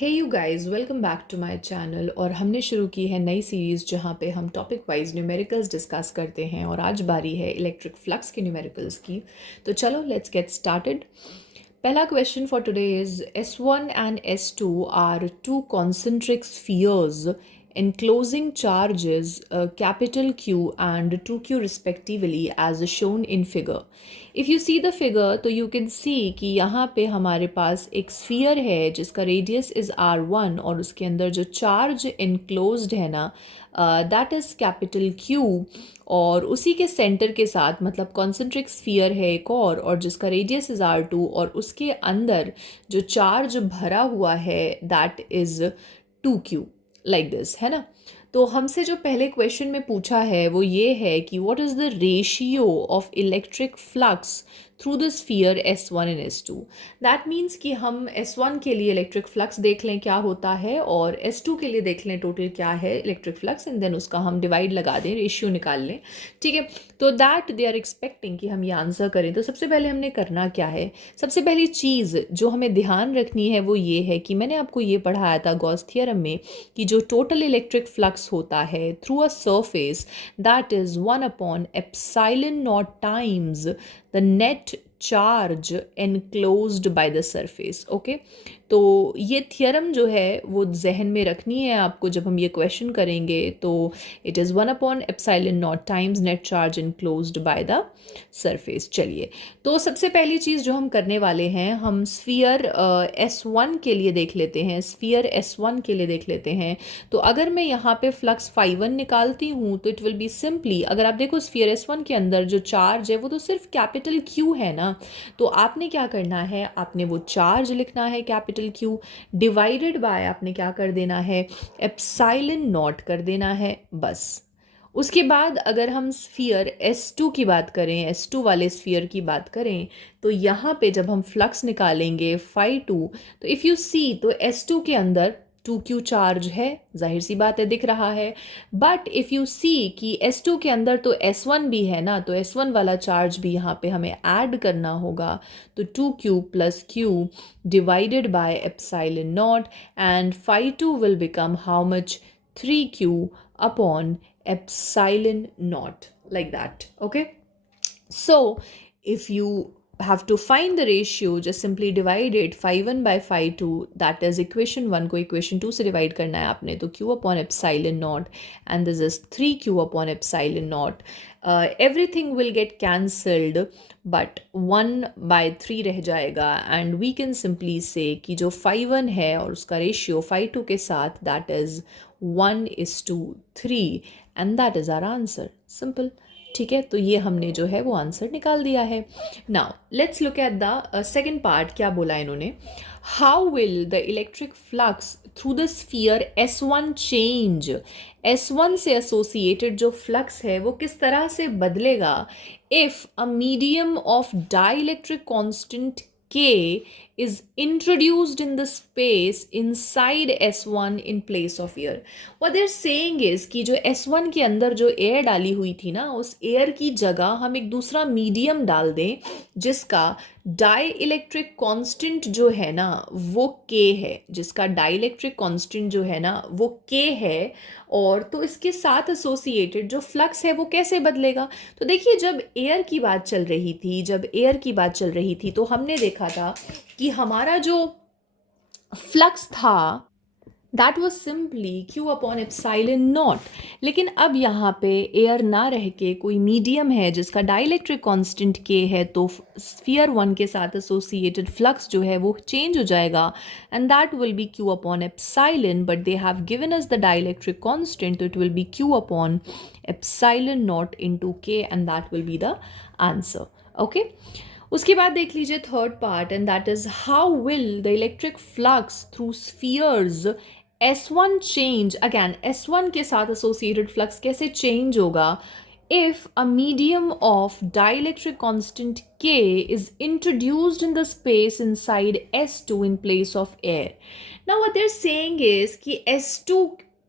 Hey you guys, welcome back to my channel. और हमने शुरू की है नई सीरीज़ जहाँ पे हम टॉपिक वाइज न्यूमेरिकल्स डिस्कस करते हैं और आज बारी है इलेक्ट्रिक फ्लक्स के न्यूमेरिकल्स की। तो चलो लेट्स गेट स्टार्टेड। पहला question for today is S1 and S2 are two concentric spheres enclosing charges capital Q and 2Q respectively as shown in figure. If you see the figure तो you can see कि यहाँ पे हमारे पास एक sphere है जिसका radius is R1 और उसके अंदर जो चार्ज इनक्लोज्ड है ना दैट इज़ कैपिटल Q और उसी के सेंटर के साथ मतलब कॉन्सेंट्रिक स्फीयर है एक और जिसका रेडियस इज़ R2 और उसके अंदर जो चार्ज भरा हुआ है that is 2Q like this, है ना। तो हमसे जो पहले क्वेश्चन में पूछा है वो ये है कि what is the ratio of electric flux through the sphere S1 and S2। That means कि हम S1 के लिए इलेक्ट्रिक फ्लक्स देख लें क्या होता है और S2 के लिए देख लें टोटल क्या है इलेक्ट्रिक फ्लक्स, एंड देन उसका हम डिवाइड लगा दें, रेशियो निकाल लें, ठीक है। तो दैट दे आर एक्सपेक्टिंग कि हम ये आंसर करें। तो सबसे पहले हमने करना क्या है, सबसे पहली चीज़ जो हमें ध्यान रखनी है वो ये है कि मैंने आपको ये पढ़ाया था गॉस थ्योरम में कि जो टोटल इलेक्ट्रिक फ्लक्स होता है through a surface that is 1/ε0 times the net charge enclosed by the surface. Okay, तो ये थियरम जो है वो जहन में रखनी है आपको जब हम ये क्वेश्चन करेंगे। तो it is 1/ε0 times net charge enclosed by the surface. चलिए, तो सबसे पहली चीज़ जो हम करने वाले हैं, हम स्फीयर S1 के लिए देख लेते हैं। स्फीयर S1 के लिए देख लेते हैं। तो अगर मैं यहाँ पे फ्लक्स φ1 निकालती हूँ तो इट विल बी सिंपली, अगर आप देखो स्फीयर S1 के अंदर जो चार्ज है वो तो सिर्फ कैपिटल Q है ना। तो आपने क्या करना है, आपने वो चार्ज लिखना है कैपिटल Q डिवाइडेड बाय आपने क्या कर देना है, ε0 कर देना है, बस। उसके बाद अगर हम स्फीयर S2 की बात करें, S2 वाले स्फीयर की बात करें, तो यहाँ पे जब हम फ्लक्स निकालेंगे φ2, तो इफ़ यू सी तो S2 के अंदर 2Q चार्ज है, जाहिर सी बात है दिख रहा है। बट इफ़ यू सी कि S2 के अंदर तो S1 भी है ना, तो S1 वाला चार्ज भी यहाँ पे हमें ऐड करना होगा। तो 2Q plus Q divided by ε0 and φ2 will become how much, 3Q upon ε0, like that. Okay, so if you have to find the ratio, just simply divide it φ1 by φ2, that is equation 1 को equation 2 से divide करना है आपने, तो Q upon ε0 and this is 3Q upon ε0. Everything will get cancelled but 1/3 रह जाएगा and we can simply say कि जो φ1 है और उसका रेशियो φ2 के साथ that is 1:3 and that is our answer. Simple, ठीक है। तो ये हमने जो है वो आंसर निकाल दिया है। Now let's look at the second part. क्या बोला इन्होंने, how will the electric flux through the sphere S1 change. S1 से एसोसिएटेड जो फ्लक्स है वो किस तरह से बदलेगा if a medium of dielectric constant K is introduced in the space inside S1 in place of air. What they're saying is कि जो S1 के अंदर जो एयर डाली हुई थी ना, उस एयर की जगह हम एक दूसरा मीडियम डाल दें जिसका डाई इलेक्ट्रिक कांस्टेंट जो है ना वो K है, जिसका डाई इलेक्ट्रिक कांस्टेंट जो है ना वो K है। और तो इसके साथ एसोसिएटेड जो फ्लक्स है वो कैसे बदलेगा। तो देखिए, जब एयर की बात चल रही थी तो हमने देखा था कि हमारा जो फ्लक्स था that was simply Q upon ε0। लेकिन अब यहाँ पे एयर ना रह के कोई मीडियम है जिसका डाइलेक्ट्रिक कांस्टेंट K है, तो स्फीयर 1 के साथ एसोसिएटेड फ्लक्स जो है वो चेंज हो जाएगा and that will be Q upon epsilon, but they have given us the dielectric constant, तो it will be Q upon ε0 into K and that will be the answer. Okay, उसके बाद देख लीजिए third part and that is how will the electric flux through spheres S1 change. Again S1 के साथ associated flux कैसे change होगा if a medium of dielectric constant K is introduced in the space inside S2 in place of air. Now what they're saying is कि S2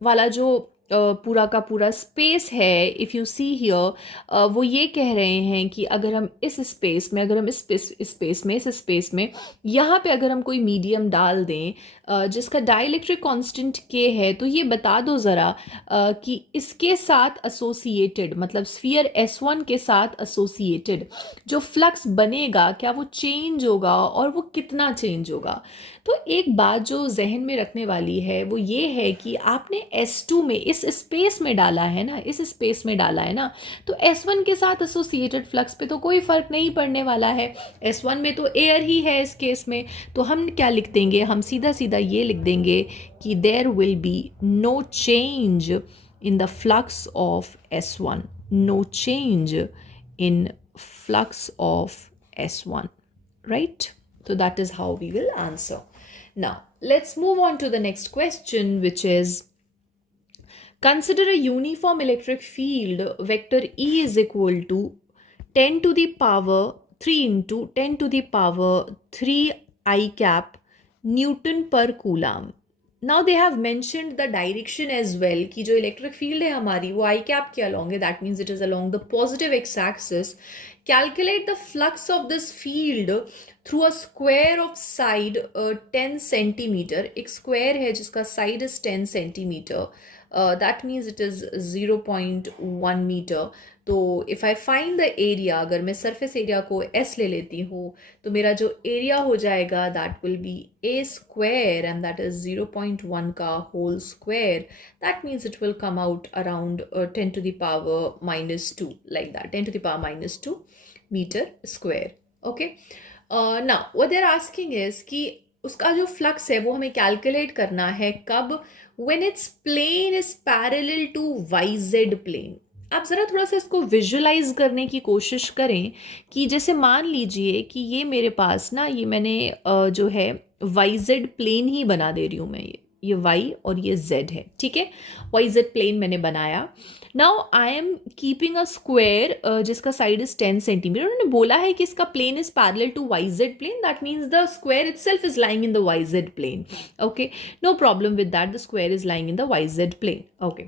वाला जो पूरा का पूरा स्पेस है, इफ़ यू सी हियर, वो ये कह रहे हैं कि अगर हम इस स्पेस में, अगर हम इस स्पेस में यहाँ पे अगर हम कोई मीडियम डाल दें जिसका डाइलेक्ट्रिक कांस्टेंट के है, तो ये बता दो ज़रा कि इसके साथ एसोसिएटेड, मतलब स्फीयर S1 के साथ एसोसिएटेड जो फ्लक्स बनेगा, क्या वो चेंज होगा और वो कितना चेंज होगा। तो एक बात जो जहन में रखने वाली है वो ये है कि आपने S2 में, इस स्पेस में डाला है ना, इस स्पेस में डाला है ना, तो S1 के साथ एसोसिएटेड फ्लक्स पे तो कोई फ़र्क नहीं पड़ने वाला है। S1 में तो एयर ही है इस केस में, तो हम क्या लिख देंगे, हम सीधा सीधा ये लिख देंगे कि there will be no change in the flux of S1, no change in flux of S1, right? So that is how we will answer. Now, let's move on to the next question, which is consider a uniform electric field vector E is equal to 10 to the power 3 into 10 to the power 3 I cap Newton per coulomb. Now they have mentioned the direction as well कि जो electric field है हमारी वो आई cap के along है, that means it is along the positive x axis. Calculate the flux of this field through a square of side 10 centimeter. एक square है जिसका side is 10 centimeter. That means it is 0.1 meter. तो if I find the area, अगर मैं surface area को S ले लेती हूँ तो मेरा जो area हो जाएगा that will be A square and that is 0.1 का whole square. That means it will come out around 10 to the power minus 2, like that, 10 to the power minus 2 meter square. Okay. Now what they're asking is कि उसका जो flux है वो हमें calculate करना है कब, when its plane is parallel to YZ plane. आप ज़रा थोड़ा सा इसको विजुलाइज करने की कोशिश करें कि जैसे मान लीजिए कि ये मेरे पास ना, ये मैंने जो है YZ प्लेन ही बना दे रही हूँ मैं, ये Y और ये Z है, ठीक है, YZ प्लेन मैंने बनाया. Now I am keeping a square जिसका साइड इज 10 सेंटीमीटर. उन्होंने बोला है कि इसका plane is parallel to YZ plane, that means the square itself is lying in the YZ plane. Okay, no problem with that, the square is lying in the YZ plane. Okay,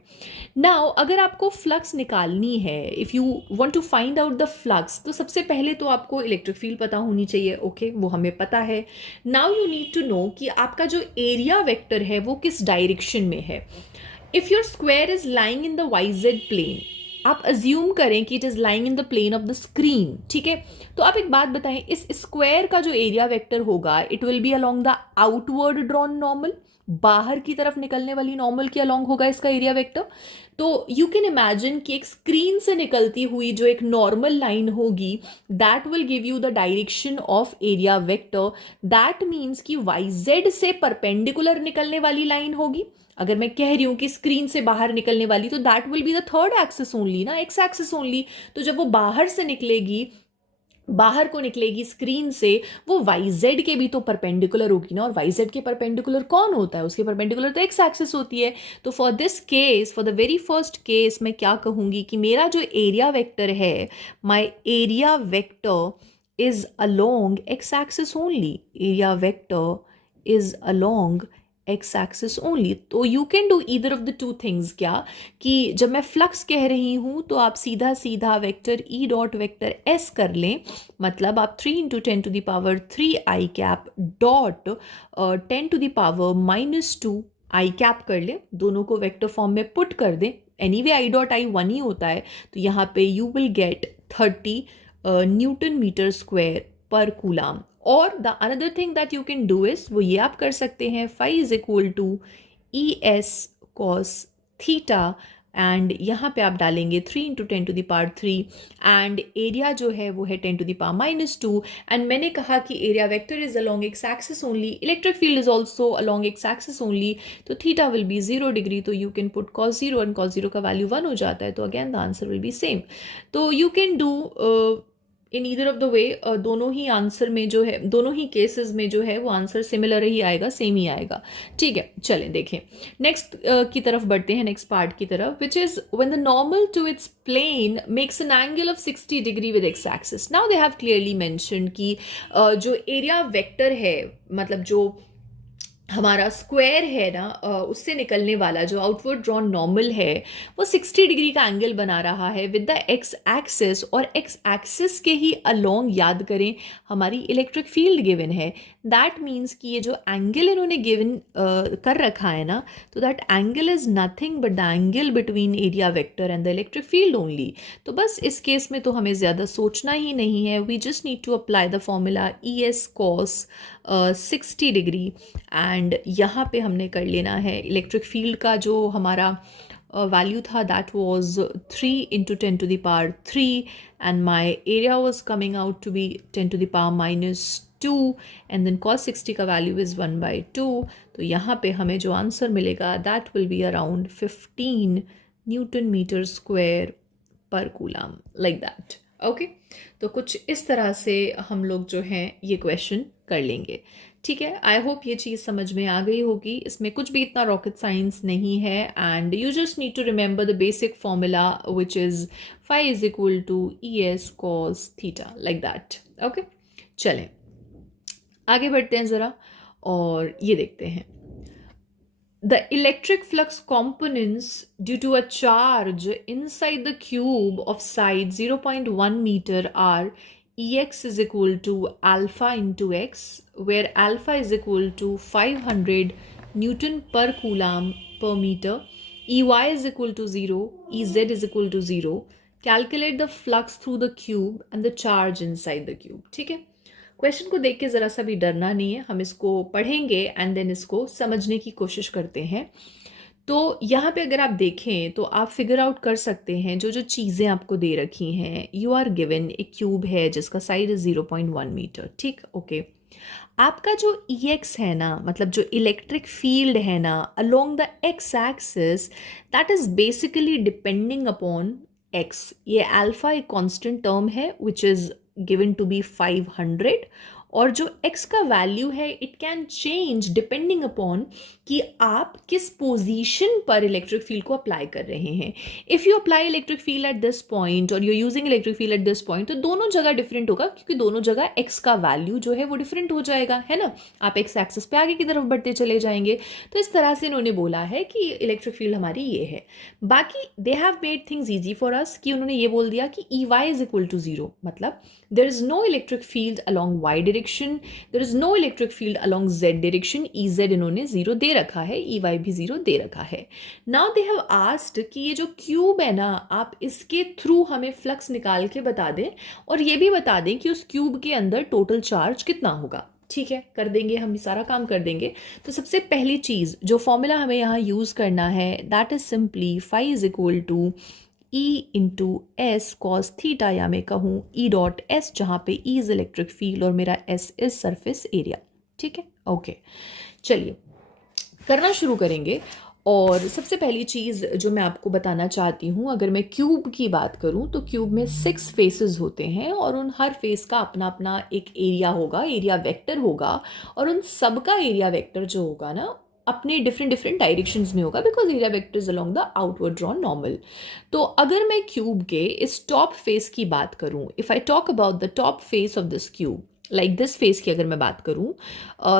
now अगर आपको flux निकालनी है, if you want to find out the flux, तो सबसे पहले तो आपको electric field पता होनी चाहिए. ओके, वो हमें पता है. Now you need to know कि आपका जो एरिया वेक्टर है वो किस डायरेक्शन में है. If your square is lying in the YZ plane, आप अज्यूम करें कि it is lying in the plane of the screen, ठीक है. तो आप एक बात बताएं, इस स्क्वायर का जो एरिया वेक्टर होगा it will B along the outward drawn normal, बाहर की तरफ निकलने वाली नॉर्मल के अलोंग होगा इसका एरिया वेक्टर. तो यू कैन इमेजिन कि एक स्क्रीन से निकलती हुई जो एक नॉर्मल लाइन होगी that will give you the direction of area vector. That means कि YZ से परपेंडिकुलर निकलने वाली लाइन होगी. अगर मैं कह रही हूँ कि स्क्रीन से बाहर निकलने वाली, तो that will be the third axis only ना, एक्स एक्सिस ओनली. तो जब वो बाहर से निकलेगी, बाहर को निकलेगी स्क्रीन से, वो YZ के भी तो परपेंडिकुलर होगी ना, और YZ के परपेंडिकुलर कौन होता है, उसके परपेंडिकुलर तो एक्स एक्सिस होती है. तो for this case, for the very first case, मैं क्या कहूँगी कि मेरा जो एरिया वेक्टर है, my area vector is along x axis only, area vector is along x axis only. तो you can do either of the two things. क्या कि जब मैं फ्लक्स कह रही हूँ तो आप सीधा सीधा vector E dot vector S कर लें, मतलब आप 3 into 10 to the power 3 i cap dot 10 to the power minus 2 i cap कर लें, दोनों को वेक्टर फॉर्म में पुट कर दें. एनीवे आई डॉट आई 1 ही होता है, तो यहाँ पे you will get 30 newton metre square per coulomb. और the another thing that you can do is, वो ये आप कर सकते हैं, phi is equal to ES cos theta, and यहाँ पे आप डालेंगे 3 into 10 to the power 3, and area जो है वो है 10 to the power minus 2. And मैंने कहा कि area vector is along x axis only, electric field is also along x axis only, तो थीटा विल बी 0 डिग्री. तो you can put cos 0 and cos 0 का वैल्यू 1 हो जाता है, तो again the answer will be same. तो you can do in either of the way, दोनों ही आंसर में जो है, दोनों ही केसेस में जो है वो आंसर सिमिलर ही आएगा, सेम ही आएगा. ठीक है, चलें देखें नेक्स्ट की तरफ बढ़ते हैं, नेक्स्ट पार्ट की तरफ, which is when the normal to its plane makes an angle of 60 degree with x axis. Now they have clearly mentioned कि जो एरिया वेक्टर है, मतलब जो हमारा स्क्वायर है ना, उससे निकलने वाला जो आउटवर्ड ड्रॉन नॉर्मल है वो 60 डिग्री का एंगल बना रहा है विद द एक्स एक्सिस, और एक्स एक्सिस के ही अलोंग याद करें हमारी इलेक्ट्रिक फील्ड गिवन है। दैट मीन्स कि ये जो एंगल इन्होंने गिवन कर रखा है ना, तो that angle is nothing but the angle between area vector and the electric field only. तो बस इस केस में तो हमें ज़्यादा सोचना ही नहीं है, we just need to apply the formula E S cos 60 degree, and यहाँ पे हमने कर लेना है इलेक्ट्रिक फील्ड का जो हमारा वैल्यू था that was 3 into 10⁻³ and my area was coming out to be 10⁻⁻², and then cos 60 का वैल्यू इज़ 1/2। तो यहाँ पे हमें जो आंसर मिलेगा that will be around 15 newton metre square per coulomb, like that. Okay, तो कुछ इस तरह से हम लोग जो हैं ये क्वेश्चन कर लेंगे। ठीक है, आई होप ये चीज़ समझ में आ गई होगी। इसमें कुछ भी इतना रॉकेट साइंस नहीं है, and you just need to remember the basic formula which is phi is equal to E S cos theta, like that. Okay, चलें आगे बढ़ते हैं ज़रा और ये देखते हैं। The electric flux components due to a charge inside the cube of side 0.1 meter are Ex is equal to alpha into x, where alpha is equal to 500 Newton per coulomb per meter, Ey is equal to 0, Ez is equal to 0. Calculate the flux through the cube and the charge inside the cube. ठीक है, question को देख के ज़रा सा भी डरना नहीं है, हम इसको पढ़ेंगे एंड देन इसको समझने की कोशिश करते हैं। तो यहाँ पे अगर आप देखें तो आप फिगर आउट कर सकते हैं जो जो चीज़ें आपको दे रखी हैं। यू आर गिवन एक क्यूब है जिसका साइड इज 0.1 मीटर, ठीक, ओके। आपका जो ई एक्स है ना, मतलब जो इलेक्ट्रिक फील्ड है ना along the x axis, that is basically depending upon x. ये अल्फा एक कांस्टेंट टर्म है which is given to be 500, और जो x का वैल्यू है it can change depending upon कि आप किस पोजीशन पर इलेक्ट्रिक फील्ड को अप्लाई कर रहे हैं। If you apply electric field at this point और you using electric field at this point, तो दोनों जगह डिफरेंट होगा, क्योंकि दोनों जगह x का वैल्यू जो है वो डिफरेंट हो जाएगा, है ना। आप x एक्सिस पे आगे की तरफ बढ़ते चले जाएंगे। तो इस तरह से इन्होंने बोला है कि इलेक्ट्रिक फील्ड हमारी ये है। बाकी they have made things easy for us कि उन्होंने ये बोल दिया कि E Y is equal to 0, मतलब there is no electric field along y direction, there is no electric field along z direction। Ez इन्होंने 0 दे रखा है, Ey भी 0 दे रखा है। Now they have asked कि ये जो क्यूब है ना, आप इसके थ्रू हमें फ्लक्स निकाल के बता दें और ये भी बता दें कि उस क्यूब के अंदर टोटल चार्ज कितना होगा। ठीक है, कर देंगे, हम ये सारा काम कर देंगे। तो सबसे पहली चीज़ जो फॉर्मूला हमें यहाँ यूज़ करना है that is simply phi is equal to E into S cos theta, या मैं कहूँ E डॉट एस, जहाँ पे E इज इलेक्ट्रिक फील्ड और मेरा S इज सरफेस एरिया। ठीक है, ओके, चलिए करना शुरू करेंगे। और सबसे पहली चीज़ जो मैं आपको बताना चाहती हूँ, अगर मैं क्यूब की बात करूँ तो क्यूब में 6 फेसेस होते हैं और उन हर फेस का अपना अपना एक एरिया होगा, एरिया वेक्टर होगा, और उन सब का एरिया वेक्टर जो होगा ना अपने डिफरेंट डायरेक्शंस में होगा, because area vector is along the outward drawn normal. तो अगर मैं क्यूब के इस टॉप फेस की बात करूँ, if I talk about the top face of this cube, like this face की अगर मैं बात करूँ,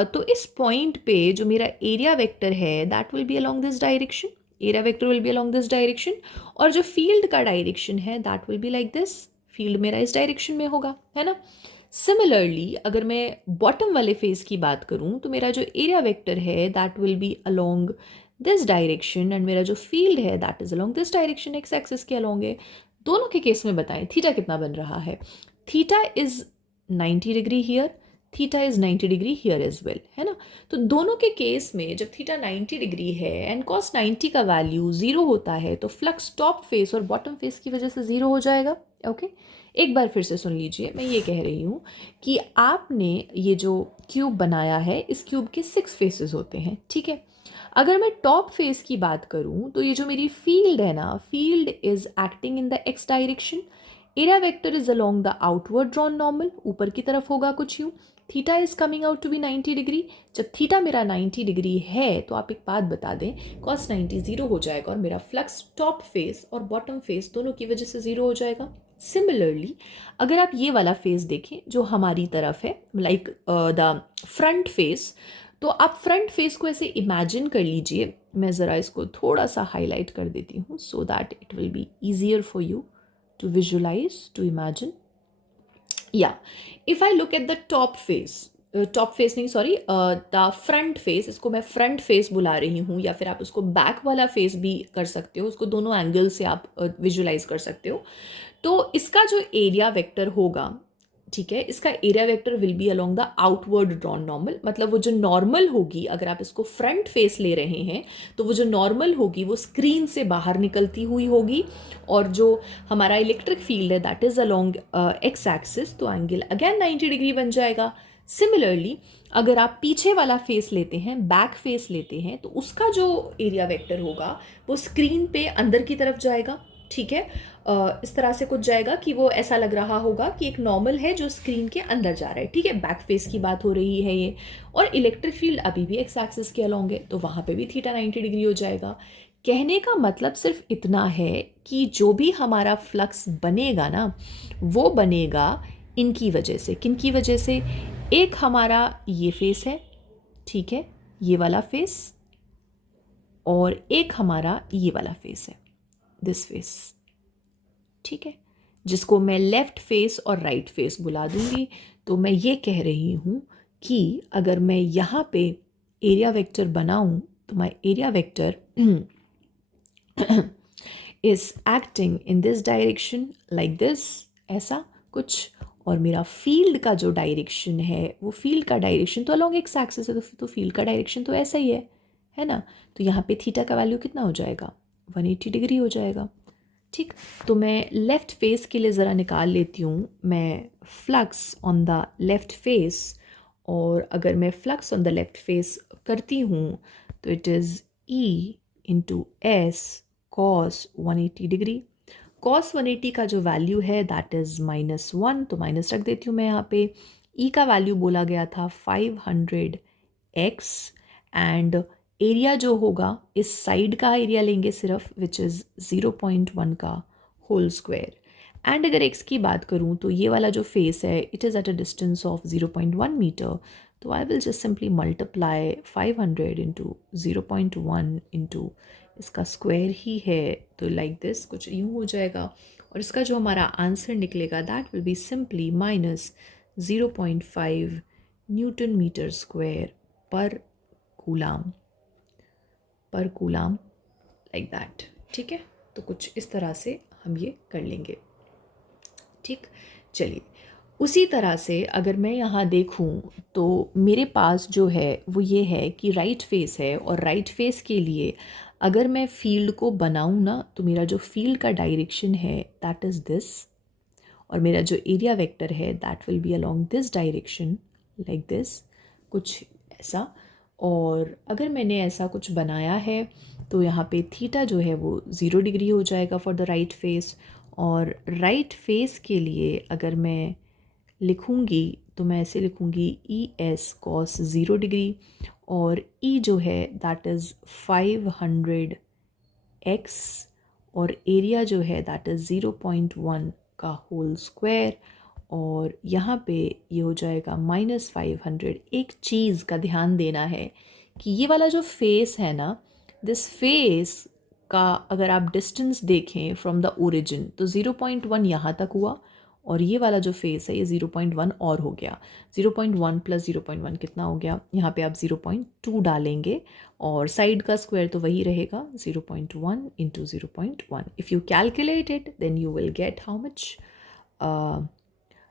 तो इस पॉइंट पे जो मेरा एरिया वेक्टर है that will B along this direction, area vector will be along this direction, और जो फील्ड का डायरेक्शन है that will be like this, field मेरा इस डायरेक्शन में होगा, है ना। सिमिलरली अगर मैं बॉटम वाले फेस की बात करूं तो मेरा जो एरिया वेक्टर है that will B along this direction, and मेरा जो फील्ड है that is along this direction, x axis के अलोंग है। दोनों के केस में बताएं थीटा कितना बन रहा है। Theta is 90 degree here, theta is 90 degree here as well, है ना। तो दोनों के केस में जब थीटा 90 डिग्री है एंड कॉस 90 का वैल्यू 0 होता है, तो फ्लक्स टॉप फेस और बॉटम फेस की वजह से 0 हो जाएगा। ओके, एक बार फिर से सुन लीजिए, मैं ये कह रही हूँ कि आपने ये जो क्यूब बनाया है इस क्यूब के 6 फेसेस होते हैं, ठीक है। अगर मैं टॉप फेस की बात करूँ तो ये जो मेरी फील्ड है ना, field is acting in the x direction, area vector is along the outward drawn normal, ऊपर की तरफ होगा कुछ यूँ, theta is coming out to be 90 degree. जब थीटा मेरा 90 डिग्री है तो आप एक बात बता दें, कॉस 90 0 हो जाएगा और मेरा फ्लक्स टॉप फेस और बॉटम फेस दोनों की वजह से 0 हो जाएगा। सिमिलरली अगर आप ये वाला फेस देखें जो हमारी तरफ है, लाइक द फ्रंट फेस, तो आप फ्रंट फेस को ऐसे इमेजिन कर लीजिए. मैं ज़रा इसको थोड़ा सा हाईलाइट कर देती हूँ so that it will be easier for you to visualise, to imagine. या if I look at the top face नहीं, सॉरी, द फ्रंट फेस, इसको मैं फ्रंट फेस बुला रही हूँ, या फिर आप उसको बैक वाला फेस भी कर सकते हो, उसको दोनों एंगल से आप विजुलाइज कर सकते हो. तो इसका जो एरिया वेक्टर होगा, ठीक है, इसका area vector will be along the outward drawn normal. मतलब वो जो नॉर्मल होगी, अगर आप इसको फ्रंट फेस ले रहे हैं तो वो जो नॉर्मल होगी वो स्क्रीन से बाहर निकलती हुई होगी, और जो हमारा इलेक्ट्रिक फील्ड है that is along x axis, तो एंगल अगेन 90 डिग्री बन जाएगा. सिमिलरली अगर आप पीछे वाला फेस लेते हैं, बैक फेस लेते हैं, तो उसका जो एरिया वेक्टर होगा वो स्क्रीन पे अंदर की तरफ जाएगा. ठीक है, इस तरह से कुछ जाएगा कि वो ऐसा लग रहा होगा कि एक नॉर्मल है जो स्क्रीन के अंदर जा रहा है. ठीक है, बैक फेस की बात हो रही है ये. और इलेक्ट्रिक फील्ड अभी भी एक्स एक्सिस के अलोंग है, तो वहाँ पे भी थीटा 90 डिग्री हो जाएगा. कहने का मतलब सिर्फ इतना है कि जो भी हमारा फ्लक्स बनेगा ना, वो बनेगा इनकी वजह से. किन की वजह से? एक हमारा ये फेस है, ठीक है, ये वाला फेस, और एक हमारा ये वाला फेस है, दिस फेस. ठीक है, जिसको मैं लेफ्ट फेस और राइट फेस बुला दूंगी. तो मैं ये कह रही हूँ कि अगर मैं यहाँ पे एरिया वेक्टर बनाऊँ तो my area vector is acting in this direction like this, ऐसा कुछ. और मेरा फील्ड का जो डायरेक्शन है, वो फील्ड का डायरेक्शन तो अलोंग एक्स एक्सिस है, तो फील्ड का डायरेक्शन तो ऐसा ही है ना. तो यहाँ पे थीटा का वैल्यू कितना हो जाएगा? 180 डिग्री हो जाएगा. ठीक, तो मैं लेफ़्ट फेस के लिए ज़रा निकाल लेती हूँ मैं flux on the left face. और अगर मैं flux on the left face करती हूँ तो it is E into S cos 180 degree. Cos 180 का जो वैल्यू है दैट इज़ -1, तो माइनस रख देती हूँ मैं यहाँ पे. ई का वैल्यू बोला गया था 500 एक्स, एंड एरिया जो होगा इस साइड का एरिया लेंगे सिर्फ, विच इज़ 0.1 का होल स्क्वायर. एंड अगर एक्स की बात करूँ तो ये वाला जो फेस है it is at a distance of 0.1 metre. तो I will just simply multiply 500 into 0.1 into इसका स्क्वायर ही है, तो लाइक दिस कुछ यूँ हो जाएगा. और इसका जो हमारा आंसर निकलेगा that will be simply -0.5 newton metre square per coulomb, like that. ठीक है, तो कुछ इस तरह से हम ये कर लेंगे. ठीक, चलिए, उसी तरह से अगर मैं यहाँ देखूँ तो मेरे पास जो है वो ये है कि राइट फेस है, और राइट फेस के लिए अगर मैं फील्ड को बनाऊँ ना, तो मेरा जो फील्ड का डायरेक्शन है दैट इज़ दिस, और मेरा जो एरिया वेक्टर है that will B along this direction like this, कुछ ऐसा. और अगर मैंने ऐसा कुछ बनाया है तो यहाँ पे थीटा जो है वो 0 डिग्री हो जाएगा फॉर द राइट फेस. और राइट फेस के लिए अगर मैं लिखूँगी तो मैं ऐसे लिखूँगी ई एस कॉस 0 डिग्री, और ई जो है दैट इज़ 500 एक्स, और एरिया जो है दैट इज़ 0.1 का होल स्क्वायर. और यहाँ पे ये हो जाएगा -500. एक चीज़ का ध्यान देना है कि ये वाला जो फेस है ना, दिस फेस का अगर आप डिस्टेंस देखें फ्रॉम द ओरिजिन तो 0.1 यहाँ तक हुआ, और ये वाला जो फेस है ये 0.1 और हो गया. 0.1 प्लस 0.1 कितना हो गया? यहाँ पे आप 0.2 डालेंगे, और साइड का स्क्वायर तो वही रहेगा 0.1 into 0.1. If you calculate it then you will get how much.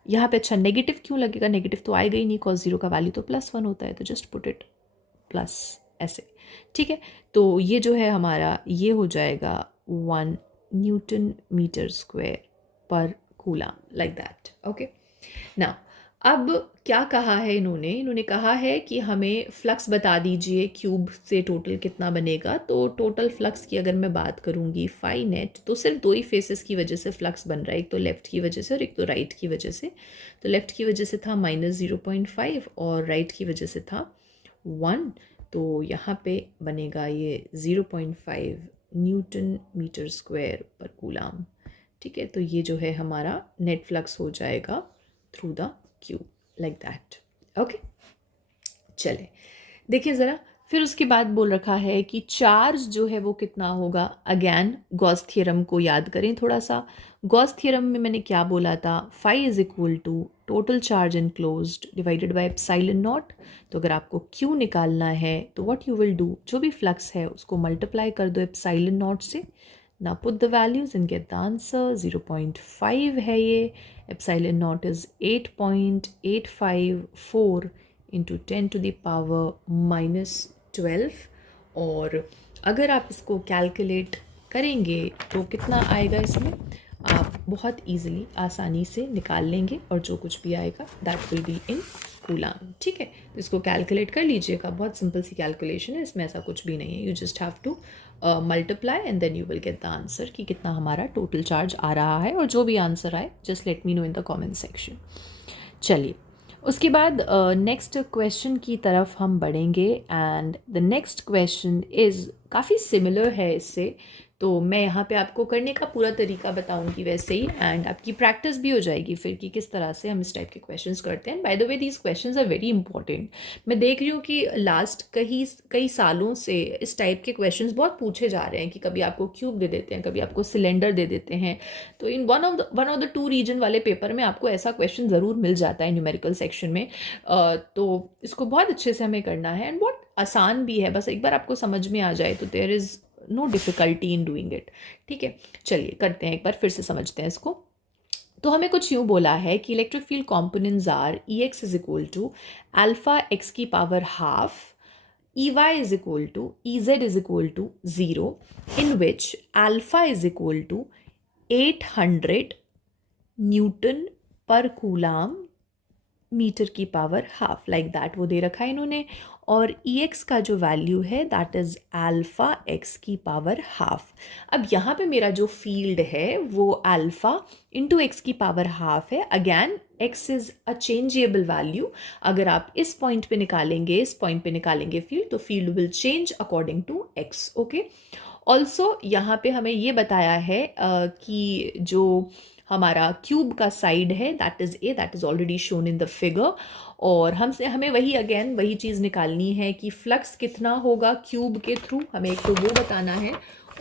यहाँ पे अच्छा नेगेटिव क्यों लगेगा? नेगेटिव तो आएगा ही नहीं, कॉस 0 का वैल्यू तो +1 होता है, तो जस्ट पुट इट प्लस ऐसे. ठीक है, तो ये जो है हमारा ये हो जाएगा 1 Newton metre square per coulomb, like that. Okay, now अब क्या कहा है इन्होंने कहा है कि हमें फ्लक्स बता दीजिए क्यूब से टोटल कितना बनेगा. तो टोटल फ्लक्स की अगर मैं बात करूँगी फाई नेट, तो सिर्फ दो ही फेसेस की वजह से फ्लक्स बन रहा है, एक तो लेफ़्ट की वजह से और एक तो राइट की वजह से. तो लेफ़्ट की वजह से था -0.5 और राइट की वजह से था 1. तो यहाँ पे बनेगा ये 0.5 newton metre square per coulomb. ठीक है, तो ये जो है हमारा नेट फ्लक्स हो जाएगा through the cube, like that. Okay, चले, देखिए ज़रा, फिर उसके बाद बोल रखा है कि चार्ज जो है वो कितना होगा। अगेन गॉस थ्योरम को याद करें थोड़ा सा। गॉस थ्योरम में मैंने क्या बोला था, phi is equal to total charge enclosed divided by epsilon naught. तो अगर आपको क्यू निकालना है तो व्हाट यू विल डू, जो भी फ्लक्स है उसको मल्टीप्लाई कर दो एप्सिलॉन नॉट से। ना put the values and gate the answer. 0.5 है ये, एप्सिलॉन नॉट इज 8.854 इंटू 10⁻⁻12। और अगर आप इसको कैलकुलेट करेंगे तो कितना आएगा, इसमें आप बहुत इजीली आसानी से निकाल लेंगे और जो कुछ भी आएगा that will be in coulomb. ठीक है, तो इसको कैलकुलेट कर लीजिएगा, बहुत सिंपल सी कैलकुलेशन है, इसमें ऐसा कुछ भी नहीं है। You just have to multiply and then you will get the answer कि कितना हमारा टोटल चार्ज आ रहा है। और जो भी आंसर आए just let me know in the comment section. चलिए, उसके बाद नेक्स्ट क्वेश्चन की तरफ हम बढ़ेंगे and the next question is काफ़ी सिमिलर है इससे, तो मैं यहाँ पे आपको करने का पूरा तरीका बताऊंगी वैसे ही, एंड आपकी प्रैक्टिस भी हो जाएगी फिर कि किस तरह से हम इस टाइप के क्वेश्चंस करते हैं। By the way these questions are very important. मैं देख रही हूँ कि लास्ट कई सालों से इस टाइप के क्वेश्चंस बहुत पूछे जा रहे हैं कि कभी आपको क्यूब दे देते हैं, कभी आपको सिलेंडर दे देते हैं। तो in one of the two region वाले पेपर में आपको ऐसा क्वेश्चन ज़रूर मिल जाता है न्यूमेरिकल सेक्शन में। तो इसको बहुत अच्छे से हमें करना है एंड बहुत आसान भी है, बस एक बार आपको समझ में आ जाए तो there is no difficulty in doing it. ठीक है, चलिए करते हैं, एक बार फिर से समझते हैं इसको। तो हमें कुछ यूँ बोला है कि electric field components are E x is equal to alpha x की power half, E Y is equal to E z is equal to 0, in which alpha is equal to 800 newton per coulomb metre की power half, like that वो दे रखा है इन्होंने। और ई x का जो वैल्यू है दैट इज़ अल्फ़ा एक्स की पावर हाफ। अब यहाँ पे मेरा जो फील्ड है वो अल्फ़ा इंटू एक्स की पावर हाफ है। Again x is a changeable value. अगर आप इस पॉइंट पे निकालेंगे, इस पॉइंट पे निकालेंगे फील्ड, तो field will change according to x. Okay, also यहाँ पे हमें ये बताया है कि जो हमारा क्यूब का साइड है that is a, that is already shown in the figure. और हमें वही चीज़ निकालनी है कि फ्लक्स कितना होगा क्यूब के थ्रू, हमें एक तो वो बताना है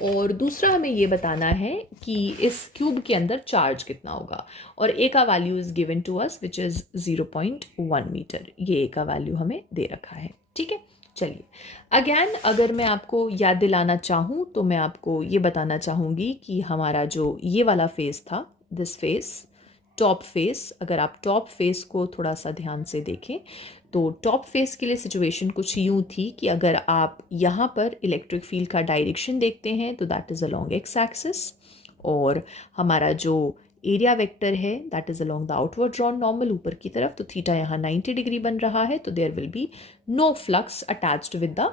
और दूसरा हमें ये बताना है कि इस क्यूब के अंदर चार्ज कितना होगा। और ए का value is given to us which is 0.1 metre. ये ए का वैल्यू हमें दे रखा है। ठीक है, चलिए अगैन अगर मैं आपको याद दिलाना चाहूँ तो मैं आपको ये बताना चाहूँगी कि हमारा जो ये वाला फेस था, दिस फेस, टॉप फेस, अगर आप टॉप फेस को थोड़ा सा ध्यान से देखें तो टॉप फेस के लिए सिचुएशन कुछ यूँ थी कि अगर आप यहाँ पर इलेक्ट्रिक फील्ड का डायरेक्शन देखते हैं तो that is along x axis, और हमारा जो एरिया वेक्टर है that is along the outward drawn normal ऊपर की तरफ। तो थीटा यहाँ 90 डिग्री बन रहा है, तो there will be no flux attached with the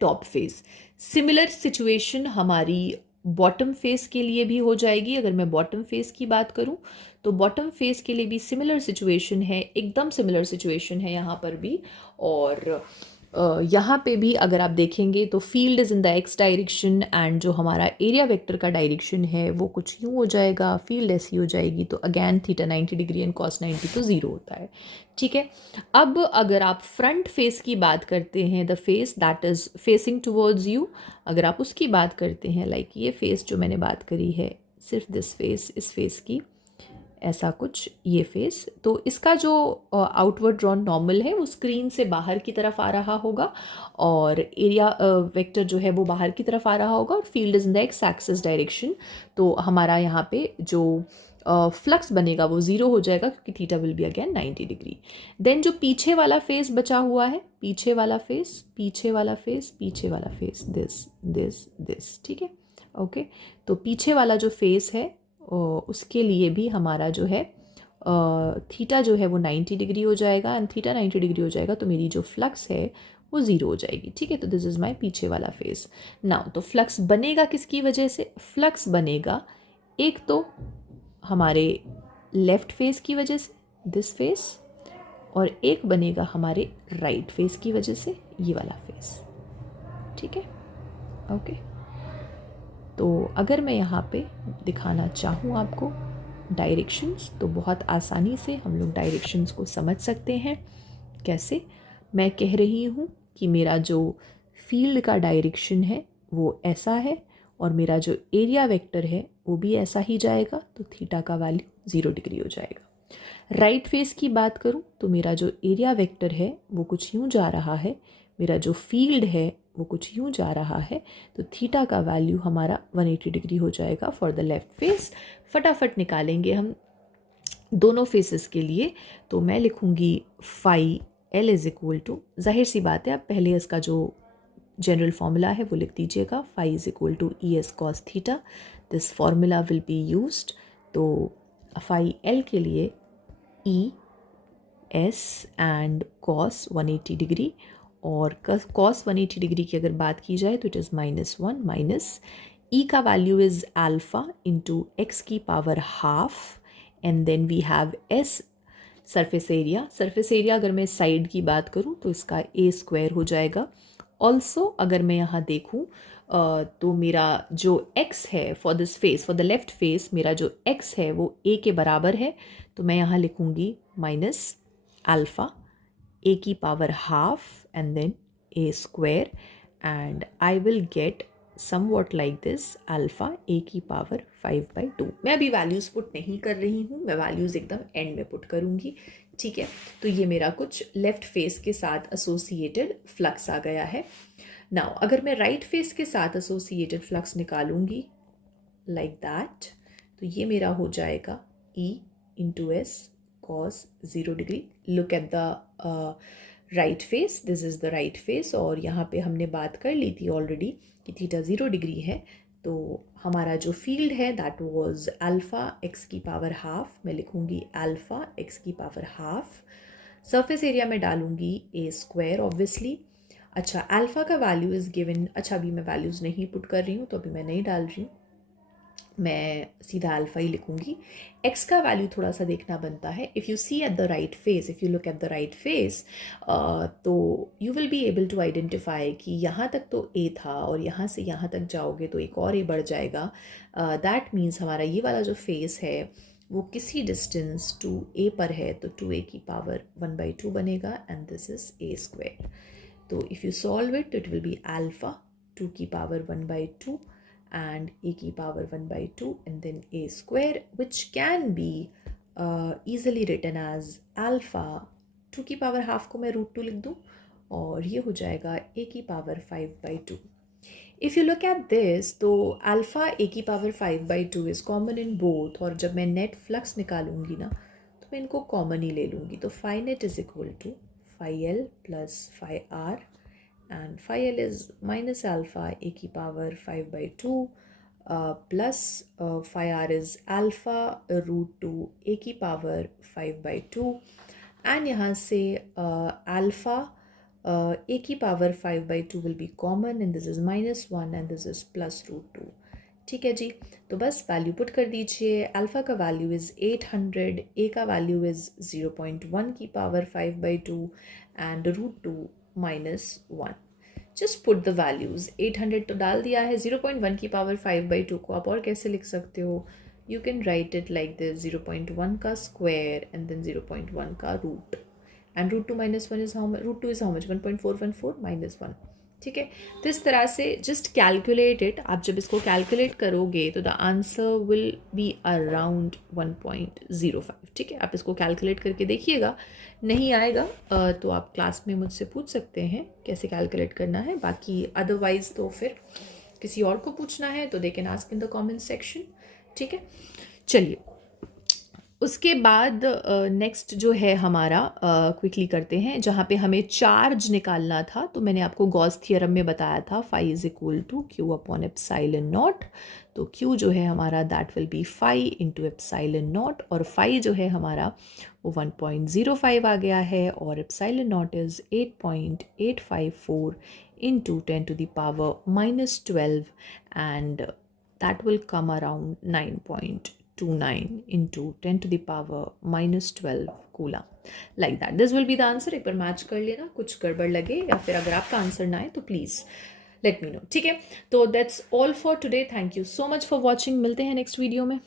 top face. Similar situation हमारी बॉटम फेस के लिए भी हो जाएगी। अगर मैं बॉटम फेस की बात करूं तो बॉटम फेस के लिए भी सिमिलर सिचुएशन है, एकदम सिमिलर सिचुएशन है यहाँ पर भी। और यहाँ पे भी अगर आप देखेंगे तो field is in the x direction and जो हमारा एरिया वेक्टर का डायरेक्शन है वो कुछ यूँ हो जाएगा, फील्ड ऐसी हो जाएगी। तो again theta 90 degree and cos 90 तो 0 होता है। ठीक है, अब अगर आप फ्रंट फेस की बात करते हैं, the face that is facing towards you, अगर आप उसकी बात करते हैं लाइक ये फेस जो मैंने बात करी है, सिर्फ दिस फेस, इस फेस की ऐसा कुछ ये फेस, तो इसका जो आउटवर्ड ड्रॉन नॉर्मल है वो स्क्रीन से बाहर की तरफ आ रहा होगा और एरिया वेक्टर जो है वो बाहर की तरफ आ रहा होगा और field is in the x axis direction. तो हमारा यहाँ पे जो फ्लक्स बनेगा वो 0 हो जाएगा क्योंकि theta will be again 90 degree. Then जो पीछे वाला फेस बचा हुआ है, पीछे वाला फेस, पीछे वाला फेस, पीछे वाला फेस, दिस दिस दिस, ठीक है। ओके, तो पीछे वाला जो फेस है उसके लिए भी हमारा जो है थीटा जो है वो 90 डिग्री हो जाएगा एंड थीटा 90 डिग्री हो जाएगा तो मेरी जो फ्लक्स है वो 0 हो जाएगी। ठीक है, तो दिस इज़ माय पीछे वाला फेस। नाउ तो फ्लक्स बनेगा किसकी वजह से? फ्लक्स बनेगा एक तो हमारे लेफ़्ट फेस की वजह से, दिस फेस, और एक बनेगा हमारे राइट फेस की वजह से, ये वाला फेस। ठीक है, ओके। तो अगर मैं यहाँ पे दिखाना चाहूँ आपको डायरेक्शंस तो बहुत आसानी से हम लोग डायरेक्शंस को समझ सकते हैं। कैसे? मैं कह रही हूँ कि मेरा जो फील्ड का डायरेक्शन है वो ऐसा है और मेरा जो एरिया वेक्टर है वो भी ऐसा ही जाएगा, तो थीटा का वैल्यू 0 डिग्री हो जाएगा। राइट फेस की बात करूं तो मेरा जो एरिया वेक्टर है वो कुछ यूं जा रहा है, मेरा जो फील्ड है वो कुछ यूं जा रहा है, तो थीटा का वैल्यू हमारा 180 डिग्री हो जाएगा फॉर द लेफ्ट फेस। फटाफट निकालेंगे हम दोनों फेसेस के लिए। तो मैं लिखूंगी phi L is equal to, जाहिर सी बात है आप पहले इसका जो जनरल फॉर्मूला है वो लिख दीजिएगा, phi is equal to E S cos theta. This formula will be used. तो फाई एल के लिए E S and cos 180 degree, और कॉस 180 डिग्री की अगर बात की जाए तो इट इज़ -1 माइनस ई का value is alpha into x की power half, and then we have S surface area. Surface area अगर मैं साइड की बात करूं तो इसका ए स्क्वायर हो जाएगा। ऑल्सो अगर मैं यहाँ देखूं तो मेरा जो x है for this face, for the left face, मेरा जो x है वो a के बराबर है, तो मैं यहाँ लिखूंगी माइनस अल्फ़ा a की power half and then a square, and I will get something like this alpha a की पावर 5/2। मैं अभी वैल्यूज़ पुट नहीं कर रही हूँ, मैं वैल्यूज़ एकदम एंड में पुट करूँगी, ठीक है। तो ये मेरा कुछ लेफ्ट फेस के साथ एसोसिएटेड फ्लक्स आ गया है। नाउ अगर मैं राइट फेस के साथ एसोसिएटेड फ्लक्स निकालूंगी लाइक दैट, तो ये मेरा हो जाएगा E into S cos 0 degree. Look at the right face, this is the right face, और यहाँ पे हमने बात कर ली थी ऑलरेडी कि थीटा 0 डिग्री है। तो हमारा जो फील्ड है दैट वाज अल्फ़ा एक्स की पावर हाफ, मैं लिखूंगी अल्फ़ा एक्स की पावर हाफ। सरफेस एरिया में डालूंगी ए स्क्वायर ऑब्वियसली। अच्छा, अल्फ़ा का वैल्यू इज़ गिवन, अच्छा अभी मैं वैल्यूज़ नहीं पुट कर रही हूँ तो अभी मैं नहीं डाल रही हूँ, मैं सीधा अल्फ़ा ही लिखूंगी। एक्स का वैल्यू थोड़ा सा देखना बनता है। If you see at the right face, if you look at the right face, तो you will be able to identify कि यहाँ तक तो ए था और यहाँ से यहाँ तक जाओगे तो एक और ए बढ़ जाएगा। दैट मीन्स हमारा ये वाला जो फेस है वो किसी डिस्टेंस 2a पर है, तो 2a की पावर 1/2 बनेगा, and this is a square. तो if you solve it it will be alpha 2 की पावर 1/2 and a की power 1/2 and then a square, which can be easily written as alpha 2 की power half को मैं √2 लिख दूँ और ये हो जाएगा a की power 5/2। If you look at this, तो अल्फ़ा a की power 5/2 is common in both, और जब मैं नेट फ्लक्स निकालूंगी ना तो मैं इनको कॉमन ही ले लूँगी। तो phi net is equal to phi L plus phi R, and phi L is minus alpha a की power 5/2 plus phi r is alpha √2 a की power 5/2, and यहाँ से alpha a की power 5/2 will be common, and this is -1 and this is plus √2। ठीक है जी, तो बस value put कर दीजिए। अल्फ़ा का वैल्यू इज़ 800, ए का वैल्यू इज़ 0.1 की power 5/2 and √2 -1। Just put the values. 800 तो डाल दिया है, 0.1 की पावर 5/2 को आप और कैसे लिख सकते हो? You can write it like this, 0.1 का स्क्वायर एंड देन 0.1 का root, and √2 -1 is how, √2 is how much, 1.414 -1। ठीक है, तो इस तरह से जस्ट कैलकुलेट इट। आप जब इसको कैलकुलेट करोगे तो the answer will be around 1.05। ठीक है, आप इसको कैलकुलेट करके देखिएगा, नहीं आएगा तो आप क्लास में मुझसे पूछ सकते हैं कैसे कैलकुलेट करना है। बाकी अदरवाइज तो फिर किसी और को पूछना है तो they can ask in the comment section. ठीक है, चलिए उसके बाद नेक्स्ट जो है हमारा क्विकली करते हैं, जहाँ पे हमें चार्ज निकालना था। तो मैंने आपको गॉस थियरम में बताया था phi is equal to q upon epsilon naught. तो क्यू जो है हमारा that will be phi into epsilon naught, और फाई जो है हमारा वो 1.05 आ गया है, और epsilon naught is 8.854 into 10⁻⁻12, and that will come around 9.29 into 10⁻⁻12 coulomb, like that. This will be the answer। एक बार मैच कर लेना, कुछ गड़बड़ लगे या फिर अगर आपका आंसर ना आए तो प्लीज़ लेट मी नो। ठीक है, तो that's all for today. Thank you so much for watching. मिलते हैं नेक्स्ट वीडियो में।